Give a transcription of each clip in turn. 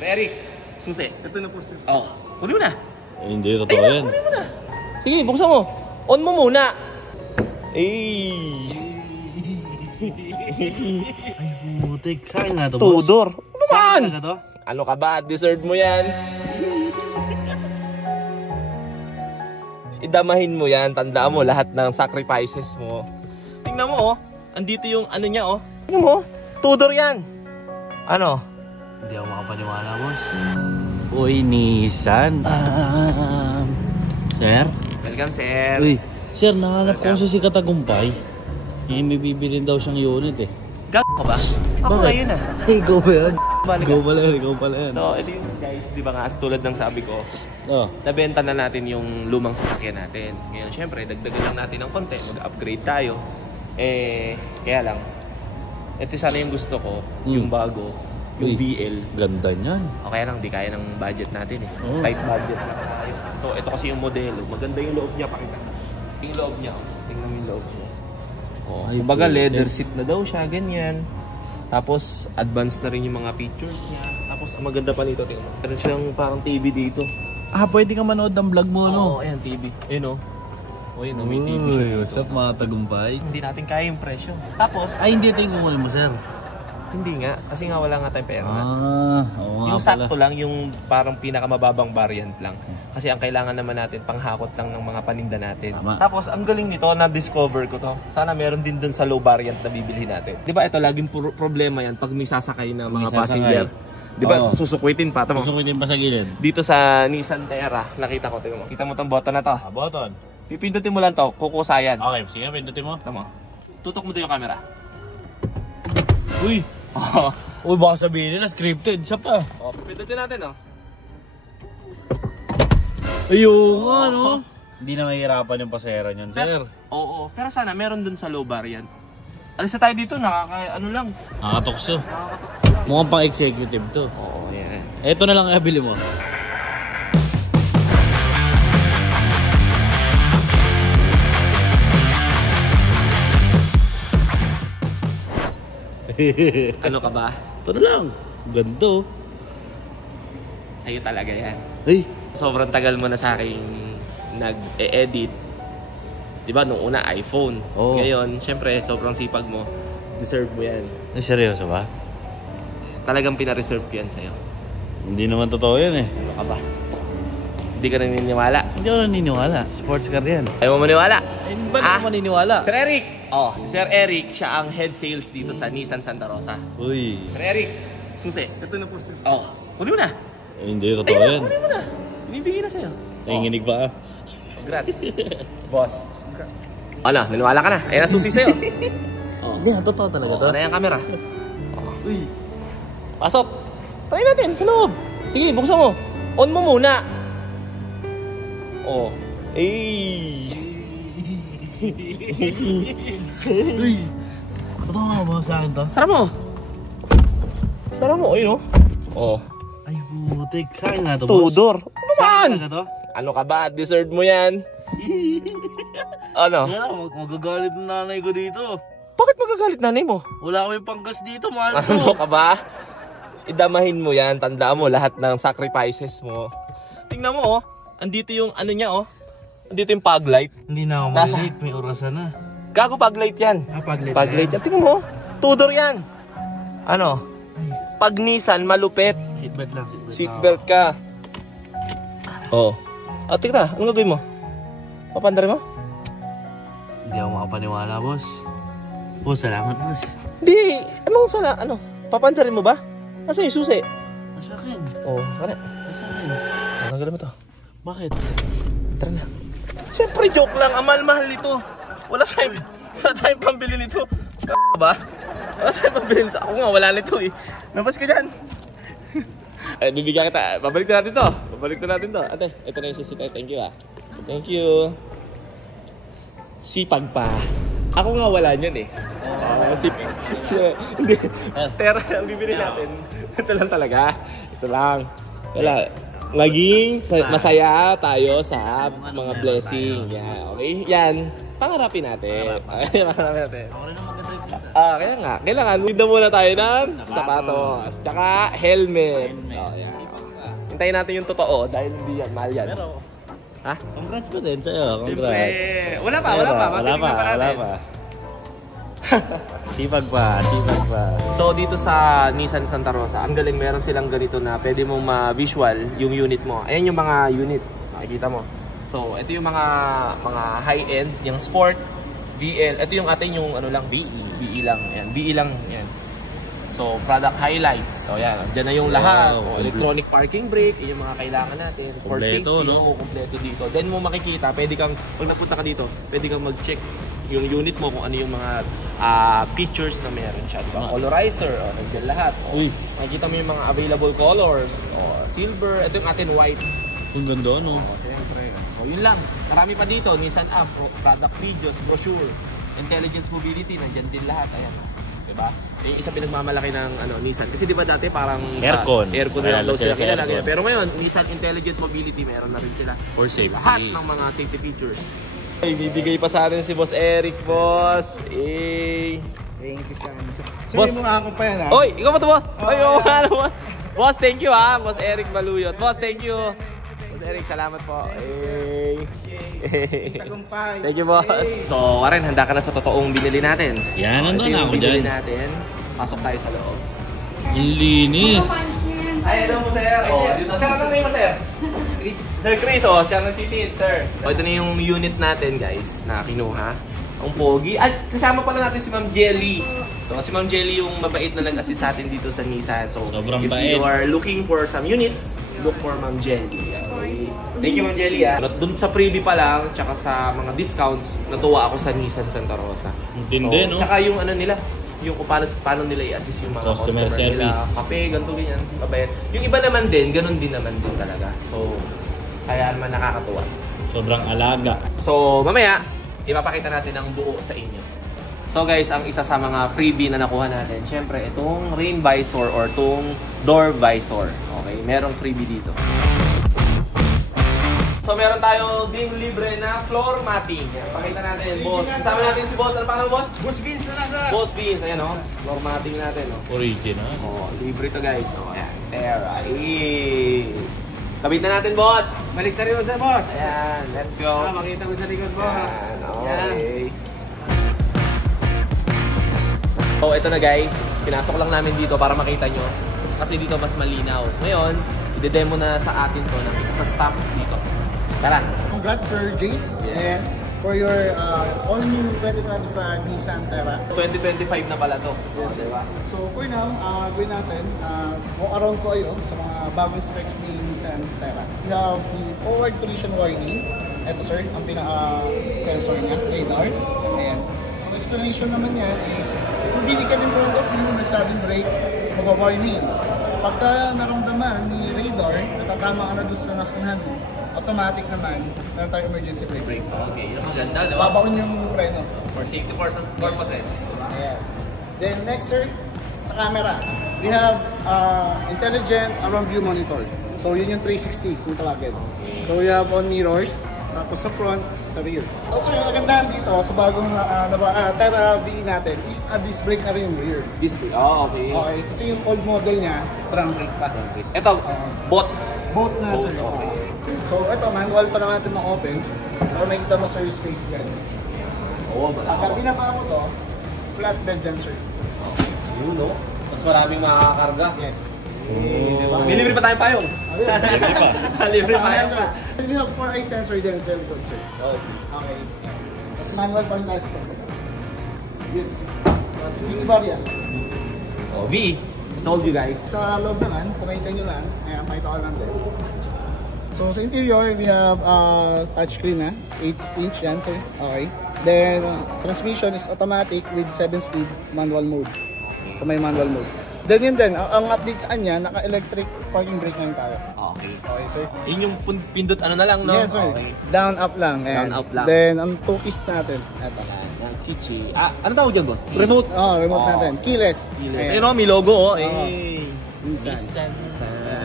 Sir Eric, susi. Ito na po, sir. Oh, kunin mo na. Hindi, totoo yan. Kunin mo na. Sige, buksan mo. On mo muna. Ay, putik. Saan nga to, boss? Tudor. Ano Saan man? nga to? Ano ka ba? Deserve mo yan. Idamahin mo yan. Tandaan mo lahat ng sacrifices mo. Tingnan mo, oh. Andito yung ano niya, oh. Tingnan mo, Tudor yan. Ano? Hindi ako makapaniwala, boss. Uy, Nissan. Sir? Welcome, sir. Uy, sir, nahanap ko si Katagumpay. May bibilin daw siyang unit eh. Gago ka ba? Ako Bakit? ngayon ah. Ay, ikaw ba yan? Balik Ikaw ka. pala yan, ikaw pala yan. So, ito yung guys, di ba nga, tulad ng sabi ko, Oh. nabenta na natin yung lumang sasakyan natin. Ngayon, syempre, dagdagan lang natin ng konti, mag-upgrade tayo. Kaya lang, ito sana yung gusto ko, yung bago, yung Uy, VL. Ganda niyan. O kaya lang, di kaya ng budget natin eh. Oh. Tight budget lang tayo. So, ito kasi yung modelo. Maganda yung loob niya, pakita. Yung loob niya, oh. Tingnan mo yung loob niya. Oh, Ay, kumbaga, puti. leather seat na daw siya, ganyan. Tapos, advanced na rin yung mga features niya. Tapos, ang maganda pa nito, tingnan mo. Meron siyang parang TV dito. Ah, pwede ka manood ng vlog mo, no? Oo, ayan, TV. Ayun, oh. O, yun, oh, may TV siya dito. What's up, mga tagumpay? Hindi natin kaya yung presyo. Tapos, Ay, hindi ito yung kukunin mo, sir. hindi nga. Kasi nga wala nga tayong pera. Oo nga Yung pala. sakto lang, yung parang pinakamababang variant lang. Kasi ang kailangan naman natin, panghakot lang ng mga paninda natin. Tama. Tapos, ang galing nito, na-discover ko to. Sana meron din dun sa low variant na bibilhin natin. Di ba ito, laging problema yan pag may sasakay na mga May sasakay. passenger. Di ba, Oo. susukwitin pa. Tama. Gusto ko din pa sa gilid. Dito sa Nissan Terra, nakita ko, tingnan mo. Kita mo tong button na to. Button. Pipindutin mo lang to, kukusayan. Okay, sige, pindutin mo. Tama. Tutok mo doon yung camera. Uy! Uy, baka sabihin nila, scripted. Siya pa. Oh, pipindutin natin, oh. Ayun nga, no? Hindi na mahihirapan yung pasahero niyan, sir. Oo, pero sana meron dun sa low variant. Alis na tayo dito, ano lang. Nakakatokso. Nakakatakot lang. Mukhang pang executive to. Oo, yan. Ito na lang ibili mo. Ano ka ba? Ito na lang. Ganto. Sa'yo talaga yan. Ay! Sobrang tagal mo na sa akin nag-e-edit. Diba, nung una iPhone. Oo. Ngayon, syempre, sobrang sipag mo. Deserve mo yan. Ay, seryoso ba? Talagang pina-reserve ko yan sa'yo. Hindi naman totoo yan eh. Ano ka ba? Hindi ka naniniwala? Hindi ako naniniwala. Sports car yan. Ayaw mo maniwala? Ay, ba't ako maniniwala? Sir Eric! Oh, si Sir Eric, siya ang head sales dito sa Nissan Santa Rosa. Uy! Sir Eric, susi. Ito na po, sir. Oh, kunin mo na. Ay, hindi totoo Ayun na, yan. kunin mo na. Binibigyan na sa'yo. Nanginginig pa ah. Congrats. Boss. Ano, naniwala ka na? Ayan ang susi sa'yo. Oh. Hindi, totoo talaga to. Ano yung camera? Uy! Pasok. Try natin sa loob. Sige, buksan mo. On mo muna. Oh. Ay. Uy! Totoo nga ba sa akin to? Sara mo. Sara mo, ayun oh. Oh. Ay, putik. Sa akin nga to, boss. Tudor. Ano Saan man? talaga to? Ano ka ba? Deserve mo yan. Ano? Magagalit ng nanay ko dito. Bakit magagalit nanay mo? Wala kami panggas dito, mahal ko. Ano ka ba? Idamahin mo yan. Tandaan mo lahat ng sacrifices mo. Tingnan mo oh. Andito yung ano niya oh. Andito yung pag light. Hindi na ako Nasa- malilate, may orasan na. Gago pag light yan. Ah, pag-late Pag light yan. Tingnan mo. Tudor yan. Ano? Pag Nissan, malupit. Seatbelt lang, seatbelt. Seatbelt ka. Oo. Oh. Tingnan. Anong gagawin mo? Papandarin mo? Hindi ako makapaniwala, boss. Boss, salamat, boss. Di. Anong sala? Ano? Papandarin mo ba? Nasaan yung susi? Sa akin. Oo. Kaya. Sa akin. Anong gagawin mo to? Bakit? Tara na. Siyempre, joke lang. Ang mahal-mahal nito. Wala tayong pambili nito. Ba? Wala tayong pambili nito. Ako nga, wala nito eh. Nabas ka dyan. Ay, bibigyan kita. Babalik na natin to. Babalik na natin to. Ate, ito na yung sisita. Thank you ah. Thank you. Sipag pa. Ako nga wala niyan eh. Sipag. Hindi. Tera ang bibili natin. Ito lang talaga. Ito lang. Wala. Maging masaya tayo sa mga blessing. Yeah, okay? Yan. Pangarapin natin. Pangarapin natin. Ako rin ang mag-drive dito. Kaya nga. Kailangan, window muna tayo ng sapatos. Tsaka helmet. Yan. Hintayin natin yung totoo dahil hindi yan. Mahal yan. Pero, Ha? congrats ko din sa'yo. Siyempre. Congrats. Wala pa. Matitignan pa natin. Sipag pa. So dito sa Nissan Santa Rosa, ang galing, meron silang ganito na pwede mong ma-visual yung unit mo. Ayan yung mga unit, makikita mo. So ito yung mga high-end, yung Sport, VL. Ito yung atin yung ano lang, BE lang. Ayan, BE lang yan. So product highlights. So yan, diyan na yung lahat. Electronic parking brake, yun yung mga kailangan natin. For safety, no? Kompleto dito. Then mo makikita, pwede kang, pag napunta ka dito, pwede kang mag-check yung unit mo kung ano yung mga features na meron siya, diba? Colorizer, nandiyan lahat. Makikita mo yung mga available colors, silver, ito yung atin white. Ang ganda, no? Siyempre. So yun lang, marami pa dito, Nissan app, product videos, brochure, intelligence mobility, nandiyan din lahat, ayan. Diba? Yung isa pinagmamalaki ng Nissan. Kasi diba dati parang aircon na daw sila kilala. Pero ngayon, Nissan Intelligent Mobility, meron na rin sila. For safety. Lahat ng mga safety features. Ay, bibigay pa sa atin si Boss Eric, boss. Thank you, son. Boss, mo ako pa yan, ha? Oy, ikaw ba ito, boss? Oy, naman. Boss, thank you, ha. Boss Eric Baluyot. Boss, thank you. Boss Eric, salamat po. Tagumpay. Thank you, boss. So, Warren, handa ka na sa totoong binili natin. Yan, nandun na ako binili dyan. natin. Pasok tayo sa loob. Ang linis. Ay, hello po, sir. Dito. Sir, ano name mo, sir? Chris. Sir Chris, siya nagtitid, sir. Ito na yung unit natin, guys, na kinuha. Ang pogi. At kasama pala natin si Ma'am Jelly. So, si Ma'am Jelly yung mabait na nag-assist sa atin dito sa Nissan. So, sobrang if bait. you are looking for some units, look for Ma'am Jelly. Okay. Thank you, Ma'am Jelly. Doon sa freebie pa lang, tsaka sa mga discounts, natuwa ako sa Nissan Santa Rosa. Intindi, no? Tsaka yung ano nila, yung kung paano nila i-assist yung mga customer nila. Kape, ganito, ganyan. Mabait. Yung iba naman din, ganun din naman din talaga. So, kaya naman nakakatuwa. Sobrang alaga. So, mamaya, ipapakita natin ang buo sa inyo. So guys, ang isa sa mga freebie na nakuha natin, syempre itong rain visor or itong door visor. Okay, merong freebie dito. So meron tayo ding libre na floor matting. Yan, pakita natin, boss. Kasama natin si boss. Ano pangalan, boss? Boss Vince na nasa. Boss Vince, ayan o. Floor matting natin o. Original. Libre to guys. Ayan, Terra. Kabit na natin, boss. Balik ka rin mo sa boss. Ayan, let's go. Makita mo sa likod, boss. Ayan, okay. So ito na guys, pinasok lang namin dito para makita nyo. Kasi dito mas malinaw. Ngayon, i-demo na sa atin to ng isa sa staff dito. Tara! Congrats, Sir Jay. And for your all-new 2025 Nissan Terra. 2025 na pala to. Yes, diba? So for now, gawin natin, walk around ko kayo sa mga bagong specs ni Nissan Terra. We have the forward collision warning. Ito sir, ang pinaka-sensor niya, radar. And so explanation naman niya is, kung bili ka din front of you, nagsabing brake, mag-warning. Pagka naramdaman ni radar, natatama ka na doon sa naskuhan, automatic naman, meron tayong emergency brake. Okay, yun ang maganda, di ba? Babaon yung preno. For safety purposes. Ayan. Then next sir, sa camera, we have intelligent around view monitor. So yun yung 360 kung tawagin. Okay. So we have on mirrors, tapos sa front, sa rear. Also yung kagandahan dito sa bagong Terra VE natin is a disc brake na rin yung rear. Display. Oh, okay. Okay, kasi yung old model niya, trunk brake pa. Ito, bot. Both na sir. Okay. So ito, manual pa naman natin ma-open para makita mo sir yung space yan. Oo, Pagka binaba mo to, flatbed dyan sir. Yun, no? Mas maraming makakakarga. Yes. Diba? May libre pa tayong payong. Libre pa. Libre pa yan. We have 4-eye sensor din sa likod, sir. Okay. Tapos manual pa rin tayo sa pagkakas. Yun. Tapos yung iba yan. Oh, V. I told you guys. Sa loob naman, kung makita nyo lang, ayan, pakita ko lang din. So sa interior, we have touchscreen na. 8-inch yan, sir. Okay. Then, transmission is automatic with 7-speed manual mode. So may manual mode. Then yun din, ang update sa kanya, naka-electric parking brake na yun tayo. Okay. Okay, sir? Yun yung pindot ano na lang, no? Yes, sir. Okay. Down, up lang. Ayan. Down, up lang. Then, ang two keys natin. Ito. Yan, chichi. Ano tawag dyan, boss? Remote. Remote natin. Keyless. Keyless. Ayun, no? May logo, oh. Nissan. Nissan.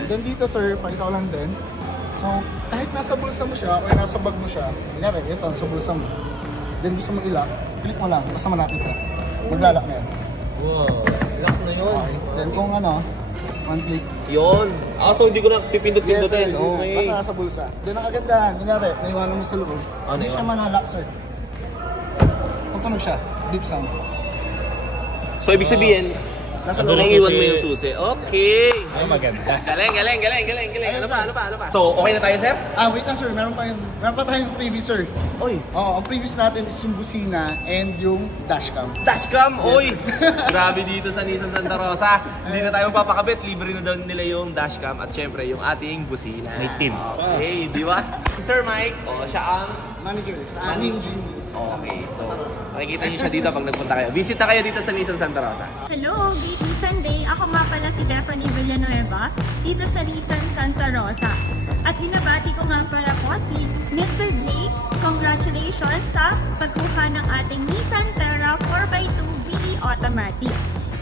Then dito, sir, pakita ko lang din. So, kahit nasa bulsa mo siya o nasa bag mo siya, kunyari, ito, nasa bulsa mo. then gusto mo i-lock, click mo lang, basta malapit ka. Maglalak na yan. Wow, lock na yun. Okay. Then kung ano, one click. Yun. So hindi ko na pipindot-pindutin. sir, Okay. basta sa bulsa. Then ang kagandahan, kunyari, naiwanan mo sa loob. Hindi siya manalak, sir. Pagtunog siya, beep sound. So ibig sabihin, Nasa loob. naiiwan mo yung susi. Okay. Maganda. Galing. Ano pa? So, okay na tayo, sir? Wait lang, sir. Meron pa tayong previous, sir. Oy. Ang previous natin is yung busina and yung dashcam. Dashcam! Oy! Grabe dito sa Nissan Santa Rosa. Hindi na tayo magpapakabit. Libre na daw nila yung dashcam at syempre yung ating busina. May team. Okay, di ba? Si Sir Mike, siya ang... Manager sa aning Genius. Okay, so makikita niyo siya dito pag nagpunta kayo. Visit na kayo dito sa Nissan Santa Rosa. Hello, great Nissan Day! Ako nga pala si Daphne Villanueva dito sa Nissan Santa Rosa. At binabati ko nga pala po si Mr. Blake. Congratulations sa pagkuha ng ating Nissan Terra 4x2 VE Automatic.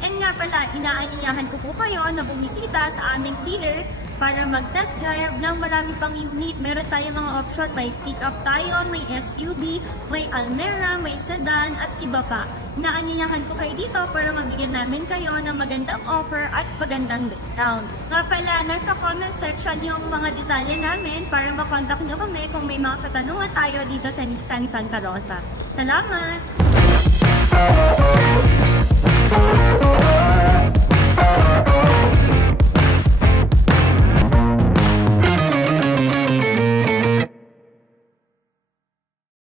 And nga pala, inaaniyahan ko po kayo na bumisita sa aming dealer para mag-test drive ng marami pang unit. Meron tayong mga option, may pick-up tayo, may SUV, may Almera, may sedan, at iba pa. Inaaniyahan ko kayo dito para mabigyan namin kayo ng magandang offer at magandang discount. Nga pala, nasa comment section yung mga detalye namin para makontak nyo kami kung may mga katanungan tayo dito sa Nissan Santa Rosa. Salamat!